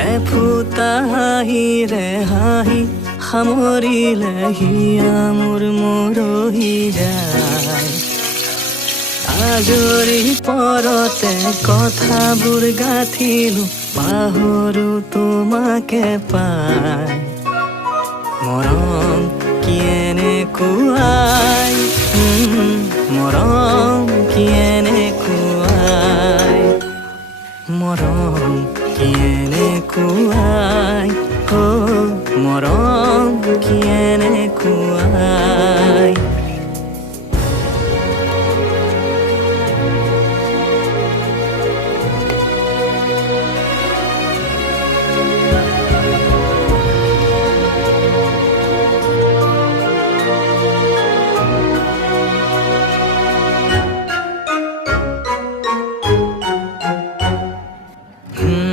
এফুটা হাঁহিৰে হাঁহি সামৰিলে হিয়া মোৰ মৰহি যায়। আজৰি পৰতে কথাবোৰ গাঁঠিলো, পাহৰো তোমাকে পাই। মৰম কি এনেকুৱাই, মৰম কি এনেকুৱাই, মৰম কি এনেকুৱাই, মৰম কি এনেকুৱাই।